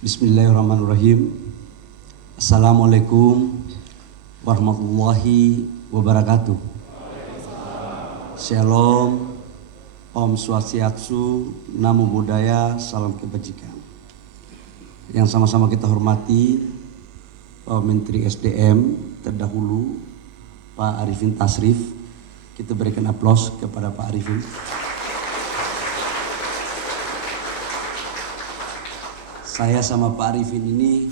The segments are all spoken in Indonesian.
Bismillahirrahmanirrahim. Assalamualaikum warahmatullahi wabarakatuh. Shalom, Om Swastiastu, Namo Buddhaya, salam kebajikan. Yang sama-sama kita hormati Pak Menteri SDM terdahulu, Pak Arifin Tasrif. Kita berikan aplaus kepada Pak Arifin. Saya sama Pak Arifin ini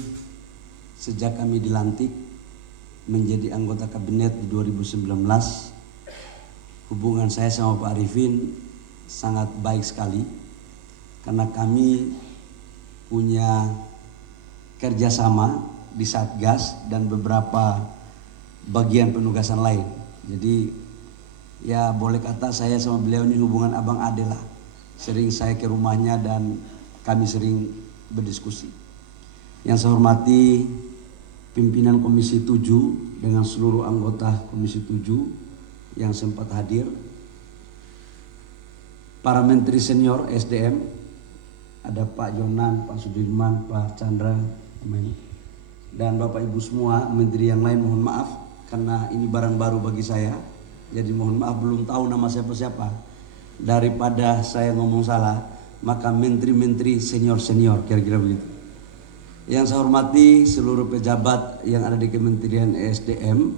sejak kami dilantik menjadi anggota kabinet di 2019, hubungan saya sama Pak Arifin sangat baik sekali karena kami punya kerjasama di Satgas dan beberapa bagian penugasan lain. Jadi ya boleh kata saya sama beliau ini hubungan abang ade lah. Sering saya ke rumahnya dan kami sering berdiskusi. Yang saya hormati pimpinan Komisi 7 dengan seluruh anggota Komisi 7 yang sempat hadir, para menteri senior SDM, ada Pak Jonan, Pak Sudirman, Pak Chandra, dan Bapak Ibu semua menteri yang lain. Mohon maaf karena ini barang baru bagi saya, jadi mohon maaf belum tahu nama siapa-siapa. Daripada saya ngomong salah, maka menteri-menteri senior-senior, kira-kira begitu. Yang saya hormati seluruh pejabat yang ada di Kementerian SDM,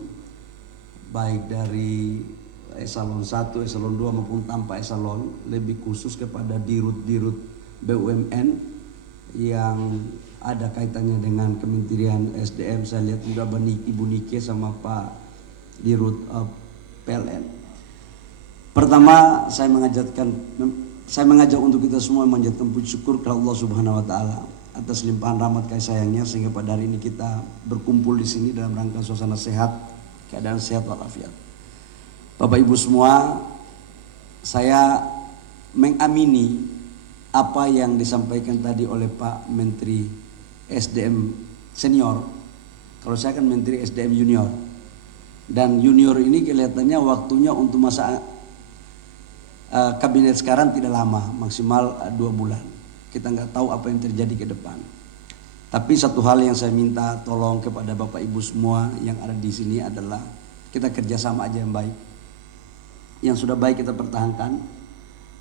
baik dari eselon 1, eselon 2 maupun tanpa eselon, lebih khusus kepada dirut-dirut BUMN yang ada kaitannya dengan Kementerian SDM. Saya lihat juga Ibu Nike sama Pak Dirut PLN. Pertama, saya mengajak untuk kita semua memanjatkan puji syukur kepada Allah Subhanahu wa taala atas limpahan rahmat kasih sayangnya sehingga pada hari ini kita berkumpul di sini dalam rangka suasana sehat, keadaan sehat walafiat. Bapak Ibu semua, saya mengamini apa yang disampaikan tadi oleh Pak Menteri SDM senior. Kalau saya kan Menteri SDM junior. Dan junior ini kelihatannya waktunya untuk masa kabinet sekarang tidak lama, maksimal 2 bulan. Kita nggak tahu apa yang terjadi ke depan. Tapi satu hal yang saya minta tolong kepada Bapak Ibu semua yang ada di sini adalah kita kerjasama aja yang baik. Yang sudah baik kita pertahankan,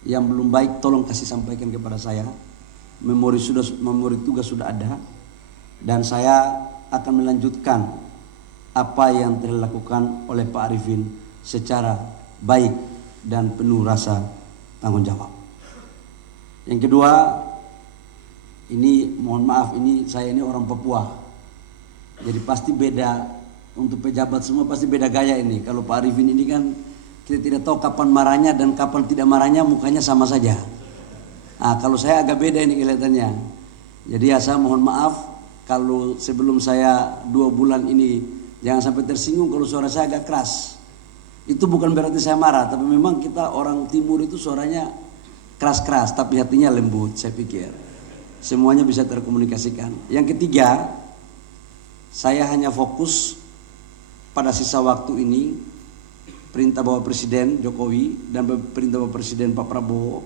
yang belum baik tolong kasih sampaikan kepada saya. Memori tugas sudah ada, dan saya akan melanjutkan apa yang telah dilakukan oleh Pak Arifin secara baik dan penuh rasa tanggung jawab. Yang kedua, ini mohon maaf, saya ini orang Papua, jadi pasti beda untuk pejabat semua, pasti beda gaya ini. Kalau Pak Arifin ini kan kita tidak tahu kapan marahnya dan kapan tidak marahnya, mukanya sama saja. Kalau saya agak beda ini kelihatannya. Jadi ya saya mohon maaf kalau sebelum saya 2 bulan ini jangan sampai tersinggung kalau suara saya agak keras. Itu bukan berarti saya marah, tapi memang kita orang timur itu suaranya keras-keras, tapi hatinya lembut, saya pikir. Semuanya bisa terkomunikasikan. Yang ketiga, saya hanya fokus pada sisa waktu ini, perintah Bapak Presiden Jokowi dan perintah Bapak Presiden Pak Prabowo.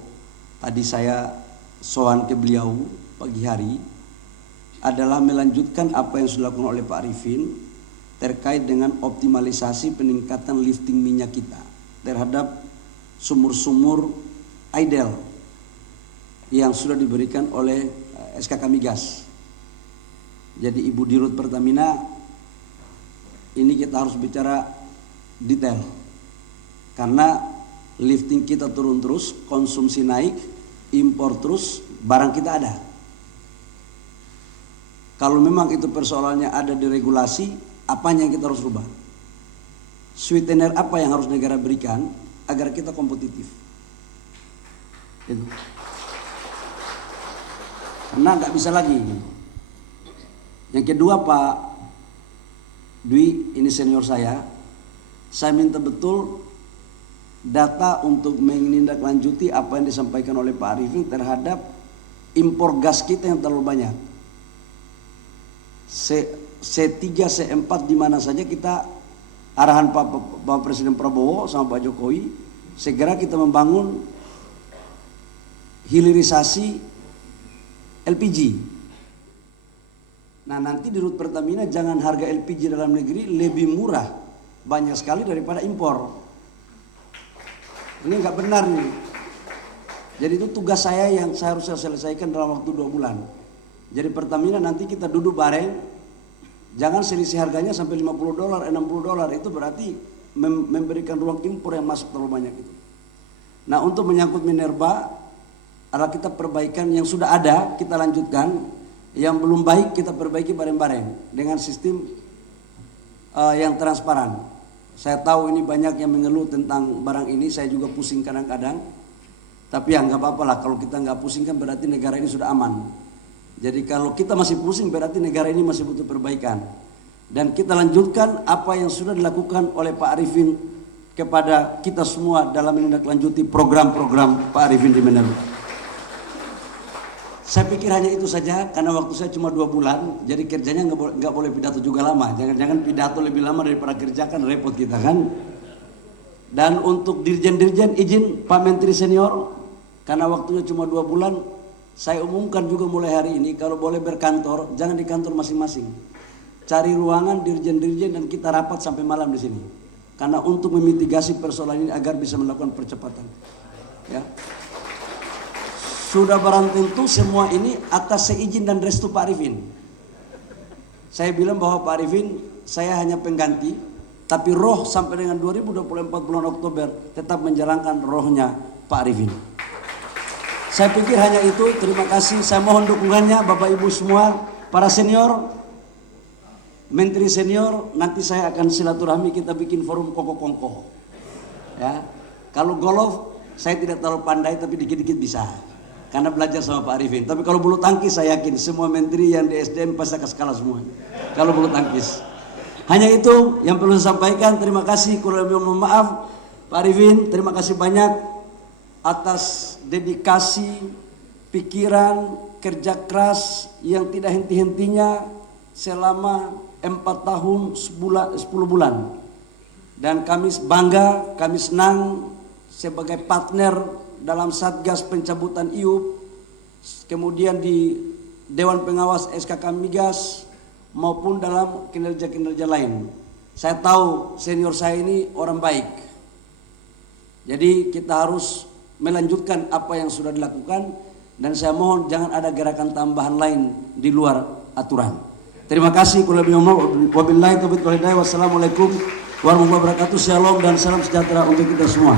Tadi saya sowan ke beliau pagi hari, adalah melanjutkan apa yang sudah dilakukan oleh Pak Arifin terkait dengan optimalisasi peningkatan lifting minyak kita terhadap sumur-sumur idle yang sudah diberikan oleh SKK Migas. Jadi Ibu Dirut Pertamina, ini kita harus bicara detail karena lifting kita turun terus, konsumsi naik, impor terus, barang kita ada. Kalau memang itu persoalannya ada di regulasi, apanya yang kita harus rubah? Sweetener apa yang harus negara berikan agar kita kompetitif? Itu. Karena nggak bisa lagi. Yang kedua, Pak Dwi, ini senior saya minta betul data untuk menindaklanjuti apa yang disampaikan oleh Pak Arifin terhadap impor gas kita yang terlalu banyak. C3, C4 di mana saja kita, arahan Pak Presiden Prabowo sama Pak Jokowi, segera kita membangun hilirisasi LPG. Nah nanti di rut Pertamina jangan harga LPG dalam negeri lebih murah banyak sekali daripada impor. Ini nggak benar nih. Jadi itu tugas saya yang saya harus selesaikan dalam waktu 2 bulan. Jadi Pertamina nanti kita duduk bareng, jangan selisih harganya sampai $50, $60, itu berarti memberikan ruang impor yang masuk terlalu banyak itu. Nah untuk menyangkut Minerba, adalah kita perbaikan yang sudah ada, kita lanjutkan, yang belum baik kita perbaiki bareng-bareng dengan sistem yang transparan. Saya tahu ini banyak yang mengeluh tentang barang ini, saya juga pusing kadang-kadang, tapi ya nggak apa-apa lah, kalau kita nggak pusing kan berarti negara ini sudah aman. Jadi kalau kita masih pusing berarti negara ini masih butuh perbaikan. Dan kita lanjutkan apa yang sudah dilakukan oleh Pak Arifin kepada kita semua dalam menindaklanjuti program-program Pak Arifin di Minerba. Saya pikir hanya itu saja karena waktu saya cuma 2 bulan, jadi kerjanya nggak boleh pidato juga lama. Jangan-jangan pidato lebih lama daripada kerja, kan repot kita kan. Dan untuk dirjen-dirjen izin Pak Menteri Senior, karena waktunya cuma 2 bulan, saya umumkan juga mulai hari ini kalau boleh berkantor, jangan di kantor masing-masing. Cari ruangan dirjen-dirjen dan kita rapat sampai malam di sini. Karena untuk memitigasi persoalan ini agar bisa melakukan percepatan. Ya. Sudah barang tentu semua ini atas seizin dan restu Pak Arifin. Saya bilang bahwa Pak Arifin, saya hanya pengganti, tapi roh sampai dengan 2024 bulan Oktober tetap menjalankan rohnya Pak Arifin. Saya pikir hanya itu. Terima kasih. Saya mohon dukungannya Bapak Ibu semua, para senior, Menteri senior. Nanti saya akan silaturahmi, kita bikin forum koko-kongko. Ya, kalau golf saya tidak terlalu pandai, tapi dikit-dikit bisa. Karena belajar sama Pak Arifin. Tapi kalau bulu tangkis saya yakin semua menteri yang di SDM pasti akan kalah semua. Kalau bulu tangkis. Hanya itu yang perlu saya sampaikan. Terima kasih. Kurang lebih mohon maaf Pak Arifin. Terima kasih banyak atas dedikasi, pikiran, kerja keras yang tidak henti-hentinya selama 4 tahun 10 bulan. Dan kami bangga, kami senang sebagai partner dalam Satgas pencabutan IUP, kemudian di Dewan Pengawas SKK Migas, maupun dalam kinerja-kinerja lain. Saya tahu senior saya ini orang baik. Jadi kita harus melanjutkan apa yang sudah dilakukan, dan saya mohon jangan ada gerakan tambahan lain di luar aturan. Terima kasih. Wabillahi taufiq wal hidayah. Wassalamualaikum warahmatullahi wabarakatuh. Shalom dan salam sejahtera untuk kita semua.